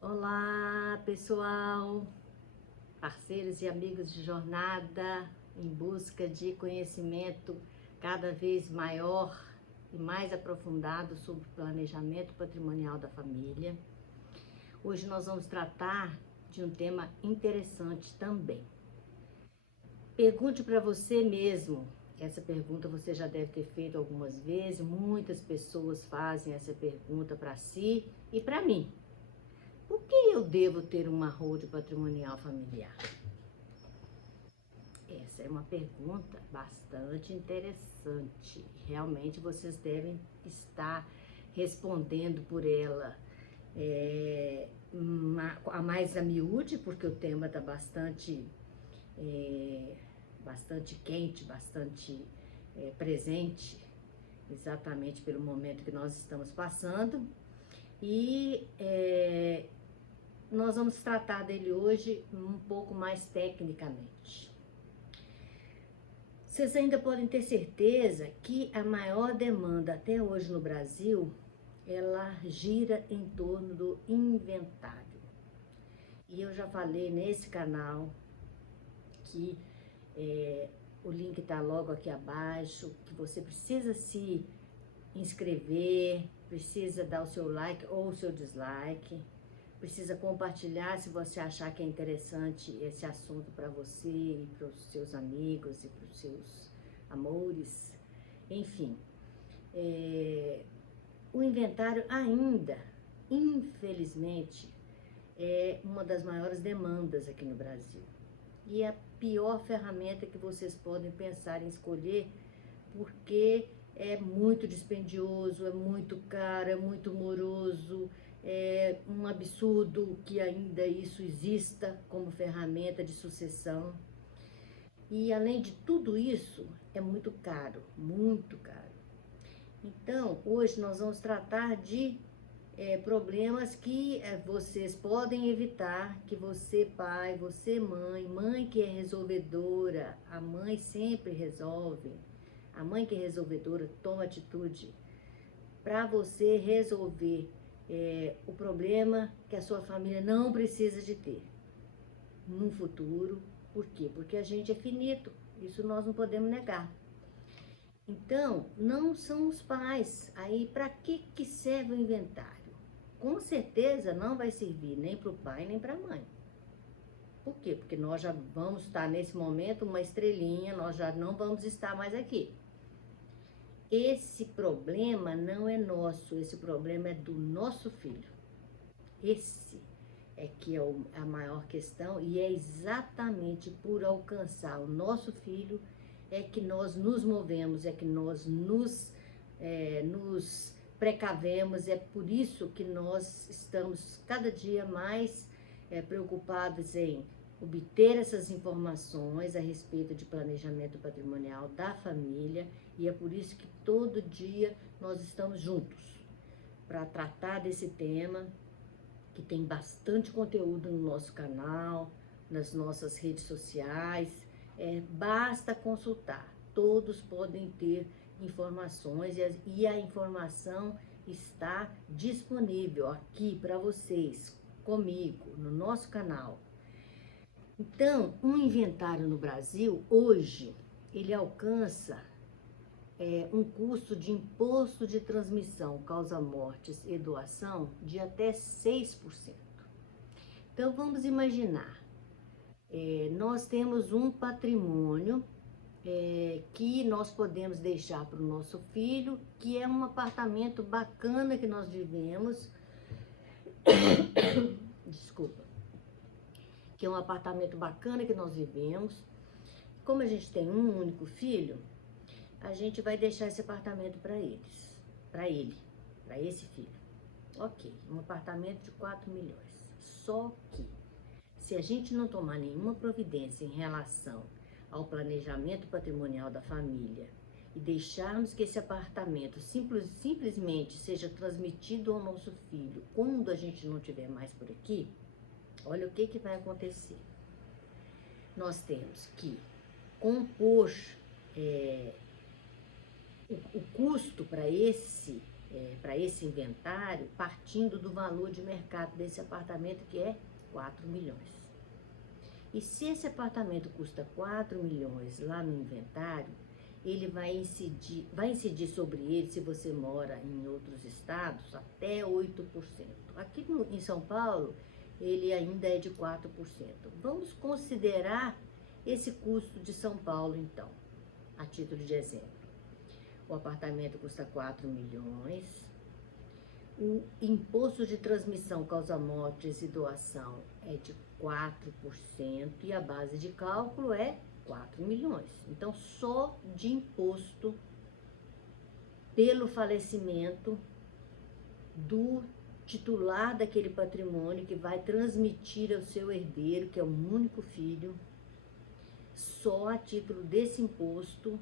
Olá, pessoal, parceiros e amigos de jornada em busca de conhecimento cada vez maior e mais aprofundado sobre o planejamento patrimonial da família. Hoje nós vamos tratar de um tema interessante também. Pergunte para você mesmo. Essa pergunta você já deve ter feito algumas vezes. Muitas pessoas fazem essa pergunta para si e para mim. Por que eu devo ter uma holding patrimonial familiar? Essa é uma pergunta bastante interessante. Realmente vocês devem estar respondendo por ela a mais a miúde, porque o tema está bastante quente, bastante presente, exatamente pelo momento que nós estamos passando. E nós vamos tratar dele hoje um pouco mais tecnicamente. Vocês ainda podem ter certeza que a maior demanda até hoje no Brasil, ela gira em torno do inventário. E eu já falei nesse canal que o link está logo aqui abaixo, que você precisa se inscrever, precisa dar o seu like ou o seu dislike, precisa compartilhar se você achar que é interessante esse assunto para você e para os seus amigos e para os seus amores. Enfim, o inventário ainda, infelizmente, é uma das maiores demandas aqui no Brasil. E é a pior ferramenta que vocês podem pensar em escolher, porque é muito dispendioso, é muito caro, é muito moroso, é um absurdo que ainda isso exista como ferramenta de sucessão. E além de tudo isso, é muito caro, muito caro. Então, hoje nós vamos tratar de problemas que vocês podem evitar, que você pai, você mãe que é resolvedora, a mãe sempre resolve, a mãe que é resolvedora toma atitude para você resolver o problema que a sua família não precisa de ter no futuro. Por quê? Porque a gente é finito, isso nós não podemos negar. Então, não são os pais. Aí, para que serve o inventário? Com certeza não vai servir nem para o pai, nem para a mãe. Por quê? Porque nós já vamos estar nesse momento uma estrelinha, nós já não vamos estar mais aqui. Esse problema não é nosso, esse problema é do nosso filho. Esse é que é a maior questão, e é exatamente por alcançar o nosso filho é que nós nos movemos, é que nós nos precavemos, é por isso que nós estamos cada dia mais preocupados em obter essas informações a respeito de planejamento patrimonial da família, e é por isso que todo dia nós estamos juntos para tratar desse tema, que tem bastante conteúdo no nosso canal, nas nossas redes sociais. Basta consultar, todos podem ter informações e a informação está disponível aqui para vocês, comigo, no nosso canal. Então, um inventário no Brasil, hoje, ele alcança um custo de imposto de transmissão, causa-mortes e doação de até 6%. Então, vamos imaginar, nós temos um patrimônio que nós podemos deixar para o nosso filho, que é um apartamento bacana que nós vivemos, desculpa, que é um apartamento bacana que nós vivemos. Como a gente tem um único filho, a gente vai deixar esse apartamento para esse filho. Ok, um apartamento de 4 milhões. Só que, se a gente não tomar nenhuma providência em relação ao planejamento patrimonial da família e deixarmos que esse apartamento simplesmente seja transmitido ao nosso filho quando a gente não estiver mais por aqui, olha o que vai acontecer. Nós temos que compor o custo para esse inventário partindo do valor de mercado desse apartamento, que é 4 milhões. E se esse apartamento custa 4 milhões lá no inventário, ele vai incidir sobre ele, se você mora em outros estados, até 8%. Aqui em São Paulo, ele ainda é de 4%. Vamos considerar esse custo de São Paulo, então, a título de exemplo. O apartamento custa 4 milhões, o imposto de transmissão, causa-mortes e doação é de 4% e a base de cálculo é 4 milhões. Então, só de imposto pelo falecimento do titular daquele patrimônio que vai transmitir ao seu herdeiro, que é o único filho, só a título desse imposto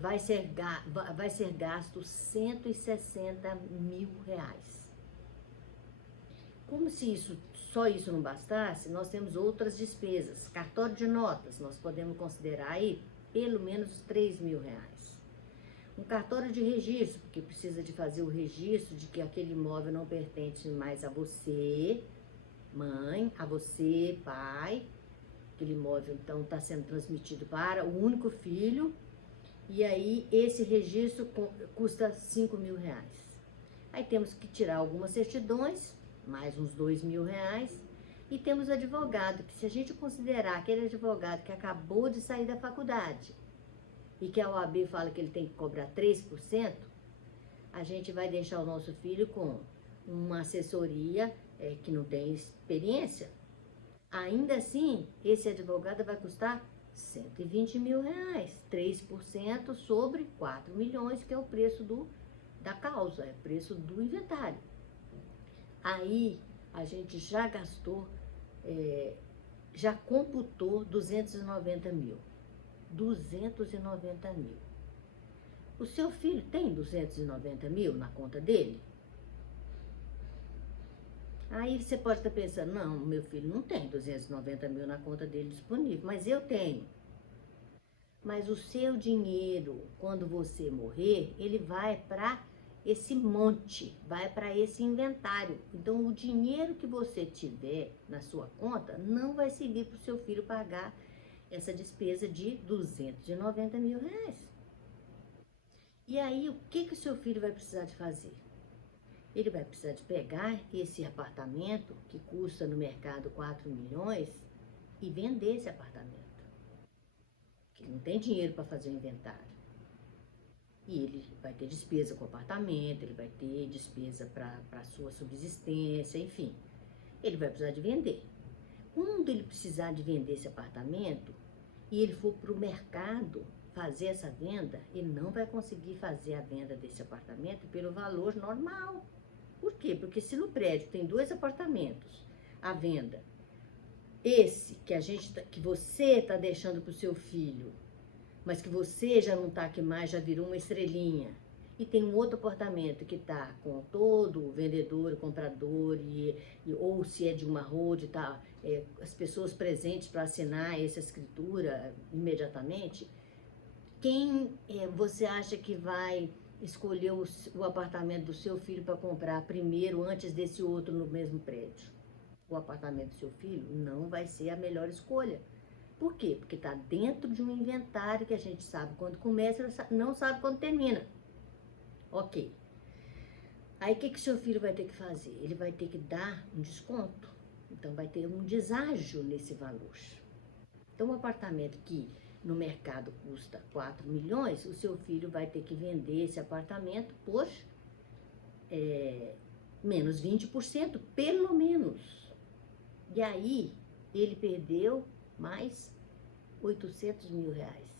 vai ser gasto 160 mil reais. Como se só isso não bastasse, nós temos outras despesas. Cartório de notas, nós podemos considerar aí pelo menos 3 mil reais. Um cartório de registro, porque precisa de fazer o registro de que aquele imóvel não pertence mais a você, mãe, a você, pai. Aquele imóvel, então, está sendo transmitido para o único filho. E aí, esse registro custa 5 mil reais. Aí temos que tirar algumas certidões, mais uns 2 mil reais. E temos advogado, que se a gente considerar aquele advogado que acabou de sair da faculdade e que a OAB fala que ele tem que cobrar 3%, a gente vai deixar o nosso filho com uma assessoria que não tem experiência. Ainda assim, esse advogado vai custar 120 mil reais, 3% sobre 4 milhões, que é o preço da causa, é o preço do inventário. Aí, a gente já gastou, já computou 290 mil. 290 mil. O seu filho tem 290 mil na conta dele? Aí você pode estar pensando, não, meu filho não tem 290 mil na conta dele disponível, mas eu tenho. Mas o seu dinheiro, quando você morrer, ele vai para esse monte, vai para esse inventário. Então, o dinheiro que você tiver na sua conta não vai servir para o seu filho pagar essa despesa de 290 mil reais. E aí, o que o seu filho vai precisar de fazer? Ele vai precisar de pegar esse apartamento, que custa no mercado 4 milhões, e vender esse apartamento. Porque ele não tem dinheiro para fazer o inventário. E ele vai ter despesa com o apartamento, ele vai ter despesa para a sua subsistência, enfim. Ele vai precisar de vender. Quando ele precisar de vender esse apartamento, e ele for para o mercado fazer essa venda, ele não vai conseguir fazer a venda desse apartamento pelo valor normal. Por quê? Porque se no prédio tem 2 apartamentos à venda, esse que você está deixando para o seu filho, mas que você já não está aqui mais, já virou uma estrelinha, e tem um outro apartamento que está com todo o vendedor, o comprador, ou se é de uma road, tá, as pessoas presentes para assinar essa escritura imediatamente, quem você acha que vai escolher o apartamento do seu filho para comprar primeiro, antes desse outro no mesmo prédio? O apartamento do seu filho não vai ser a melhor escolha. Por quê? Porque está dentro de um inventário que a gente sabe quando começa, não sabe quando termina. Ok. Aí o que o seu filho vai ter que fazer? Ele vai ter que dar um desconto. Então vai ter um deságio nesse valor. Então, um apartamento que no mercado custa 4 milhões, o seu filho vai ter que vender esse apartamento por menos 20%, pelo menos. E aí, ele perdeu mais 800 mil reais.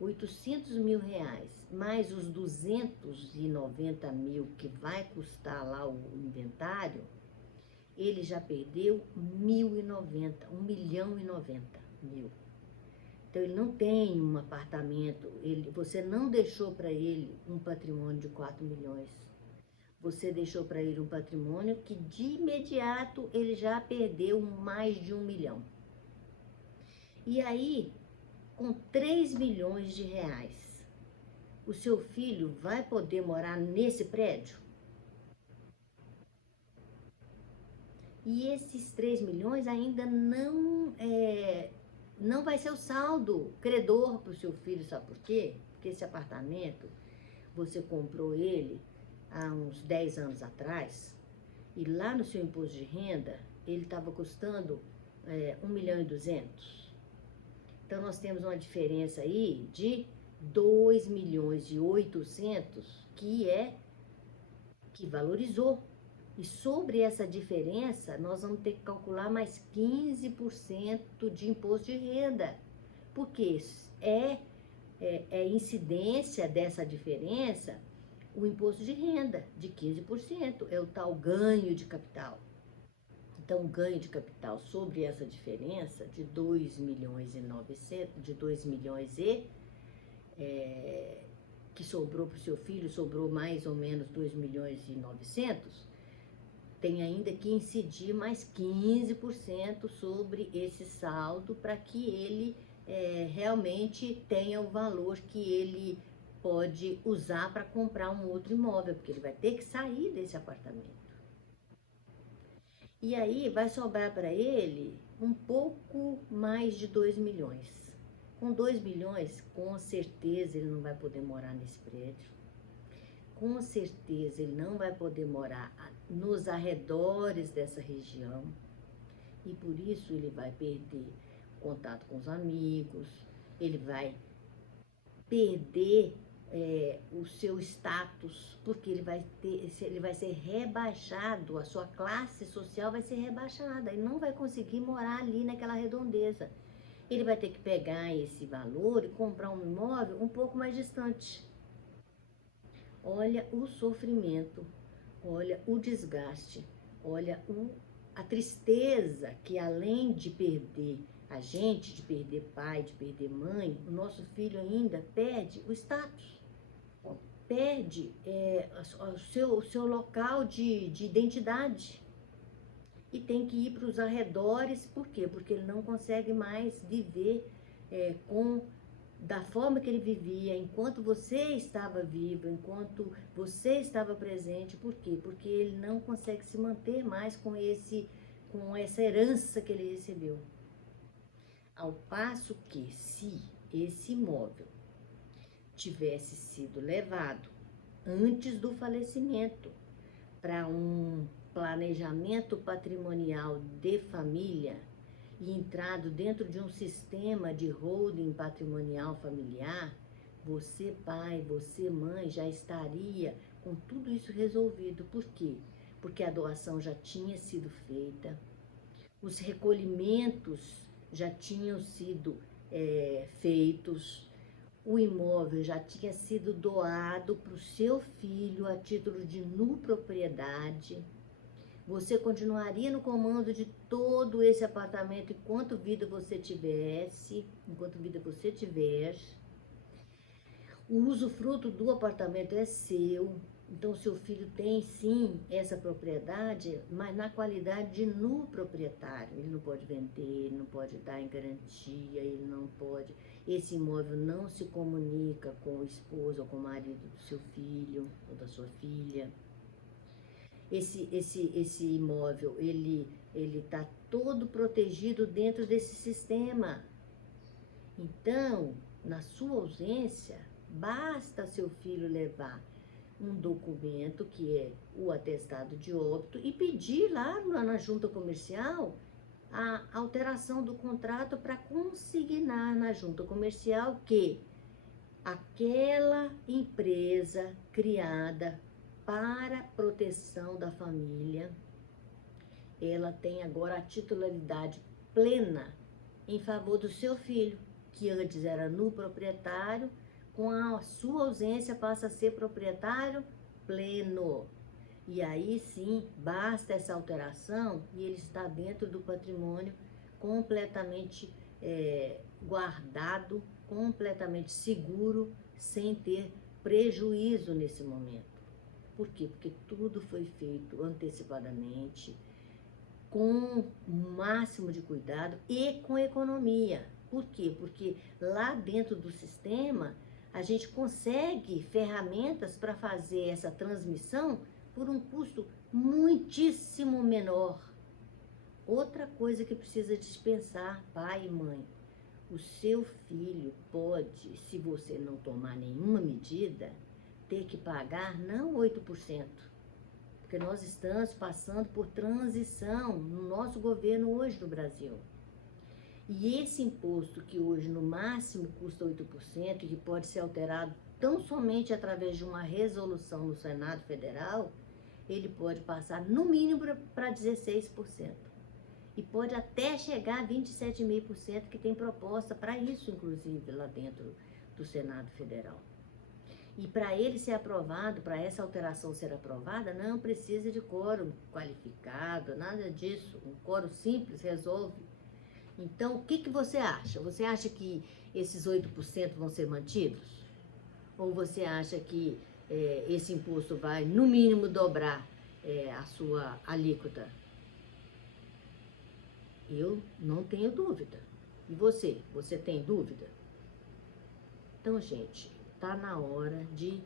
800 mil reais, mais os 290 mil que vai custar lá o inventário, ele já perdeu 1.090, 1.090.000. Então, ele não tem um apartamento, você não deixou para ele um patrimônio de 4 milhões. Você deixou para ele um patrimônio que, de imediato, ele já perdeu mais de 1 milhão. E aí, com 3 milhões de reais, o seu filho vai poder morar nesse prédio? E esses 3 milhões ainda não vai ser o saldo credor para o seu filho, sabe por quê? Porque esse apartamento, você comprou ele há uns 10 anos atrás, e lá no seu imposto de renda, ele estava custando 1 milhão e 200. Então, nós temos uma diferença aí de 2 milhões e 800, que valorizou. E sobre essa diferença, nós vamos ter que calcular mais 15% de imposto de renda. Porque é incidência dessa diferença o imposto de renda de 15%, é o tal ganho de capital. Então, o ganho de capital sobre essa diferença de 2 milhões e 900, de 2 milhões que sobrou para o seu filho, sobrou mais ou menos 2 milhões e 900, tem ainda que incidir mais 15% sobre esse saldo para que ele realmente tenha o valor que ele pode usar para comprar um outro imóvel, porque ele vai ter que sair desse apartamento. E aí vai sobrar para ele um pouco mais de 2 milhões. Com 2 milhões, com certeza ele não vai poder morar nesse prédio. Com certeza ele não vai poder morar nos arredores dessa região. E por isso ele vai perder contato com os amigos, ele vai perder o seu status, porque ele vai ser rebaixado, a sua classe social vai ser rebaixada, e não vai conseguir morar ali naquela redondeza. Ele vai ter que pegar esse valor e comprar um imóvel um pouco mais distante. Olha o sofrimento, olha o desgaste, olha a tristeza que, além de perder a gente, de perder pai, de perder mãe, o nosso filho ainda perde o status, perde o seu local de identidade, e tem que ir para os arredores. Por quê? Porque ele não consegue mais viver da forma que ele vivia, enquanto você estava vivo, enquanto você estava presente. Por quê? Porque ele não consegue se manter mais com essa herança que ele recebeu. Ao passo que, se esse imóvel tivesse sido levado antes do falecimento para um planejamento patrimonial de família e entrado dentro de um sistema de holding patrimonial familiar, você pai, você mãe já estaria com tudo isso resolvido. Por quê? Porque a doação já tinha sido feita, os recolhimentos já tinham sido feitos, o imóvel já tinha sido doado para o seu filho a título de nupropriedade. Você continuaria no comando de todo esse apartamento enquanto vida você tivesse, enquanto vida você tiver. O usufruto do apartamento é seu. Então, seu filho tem sim essa propriedade, mas na qualidade de nuproprietário. Ele não pode vender, ele não pode dar em garantia, ele não pode. Esse imóvel não se comunica com o esposo ou com o marido do seu filho ou da sua filha. Esse imóvel, ele está todo protegido dentro desse sistema. Então, na sua ausência, basta seu filho levar um documento, que é o atestado de óbito, e pedir lá na junta comercial a alteração do contrato para consignar na junta comercial que aquela empresa criada para proteção da família, ela tem agora a titularidade plena em favor do seu filho, que antes era nuproprietário, com a sua ausência passa a ser proprietário pleno. E aí sim, basta essa alteração e ele está dentro do patrimônio completamente guardado, completamente seguro, sem ter prejuízo nesse momento. Por quê? Porque tudo foi feito antecipadamente, com o máximo de cuidado e com economia. Por quê? Porque lá dentro do sistema, a gente consegue ferramentas para fazer essa transmissão por um custo muitíssimo menor. Outra coisa que precisa dispensar, pai e mãe, o seu filho pode, se você não tomar nenhuma medida, ter que pagar não 8%, porque nós estamos passando por transição no nosso governo hoje no Brasil. E esse imposto que hoje no máximo custa 8% e que pode ser alterado tão somente através de uma resolução no Senado Federal, ele pode passar no mínimo para 16%. E pode até chegar a 27,5%, que tem proposta para isso, inclusive, lá dentro do Senado Federal. E para ele ser aprovado, para essa alteração ser aprovada, não precisa de quórum qualificado, nada disso. Um quórum simples resolve. Então, o que você acha? Você acha que esses 8% vão ser mantidos? Ou você acha que esse imposto vai, no mínimo, dobrar a sua alíquota? Eu não tenho dúvida. E você? Você tem dúvida? Então, gente, tá na hora de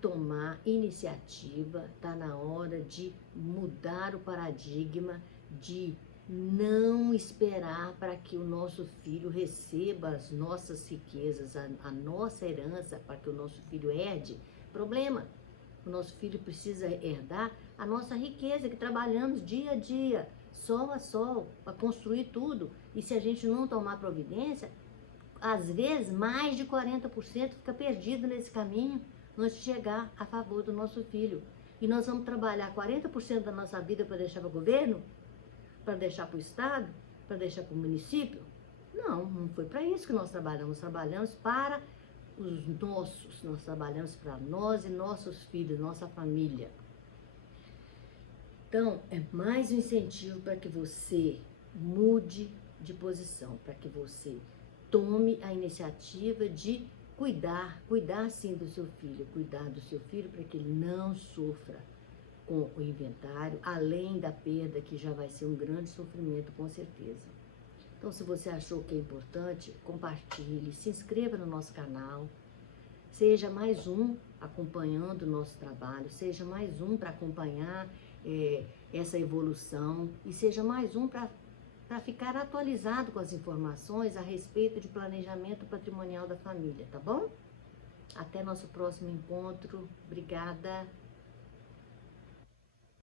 tomar iniciativa, tá na hora de mudar o paradigma, de não esperar para que o nosso filho receba as nossas riquezas, a nossa herança, para que o nosso filho herde. Problema. O nosso filho precisa herdar a nossa riqueza, que trabalhamos dia a dia, sol a sol, para construir tudo. E se a gente não tomar providência, às vezes mais de 40% fica perdido nesse caminho antes de chegar a favor do nosso filho. E nós vamos trabalhar 40% da nossa vida para deixar para o governo? Para deixar para o Estado? Para deixar para o município? Não, não foi para isso que nós trabalhamos. Trabalhamos para os nossos, nós trabalhamos para nós e nossos filhos, nossa família. Então, é mais um incentivo para que você mude de posição, para que você tome a iniciativa de cuidar sim do seu filho, cuidar do seu filho para que ele não sofra com o inventário, além da perda, que já vai ser um grande sofrimento, com certeza. Então, se você achou que é importante, compartilhe, se inscreva no nosso canal, seja mais um acompanhando o nosso trabalho, seja mais um para acompanhar essa evolução e seja mais um para ficar atualizado com as informações a respeito de planejamento patrimonial da família, tá bom? Até nosso próximo encontro. Obrigada.